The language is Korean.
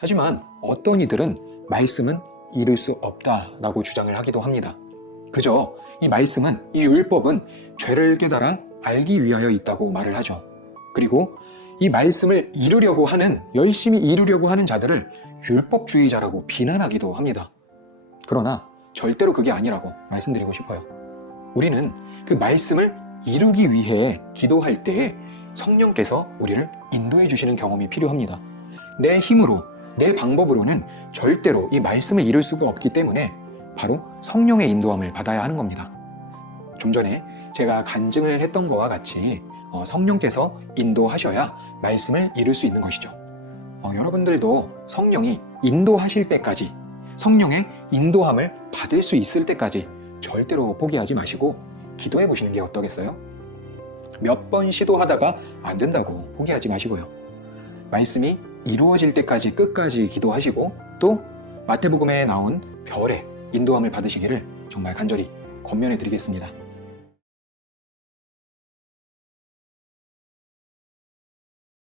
하지만 어떤 이들은 말씀은 이룰 수 없다라고 주장을 하기도 합니다. 그저 이 말씀은 이 율법은 죄를 깨달아 알기 위하여 있다고 말을 하죠. 그리고 이 말씀을 이루려고 하는 열심히 이루려고 하는 자들을 율법주의자라고 비난하기도 합니다. 그러나 절대로 그게 아니라고 말씀드리고 싶어요. 우리는 그 말씀을 이루기 위해 기도할 때에 성령께서 우리를 인도해 주시는 경험이 필요합니다. 내 힘으로, 내 방법으로는 절대로 이 말씀을 이룰 수가 없기 때문에 바로 성령의 인도함을 받아야 하는 겁니다. 좀 전에 제가 간증을 했던 것과 같이 어, 성령께서 인도하셔야 말씀을 이룰 수 있는 것이죠. 어, 여러분들도 성령이 인도하실 때까지 성령의 인도함을 받을 수 있을 때까지 절대로 포기하지 마시고 기도해 보시는 게 어떠겠어요? 몇 번 시도하다가 안 된다고 포기하지 마시고요. 말씀이 이루어질 때까지 끝까지 기도하시고 또 마태복음에 나온 별의 인도함을 받으시기를 정말 간절히 권면해 드리겠습니다.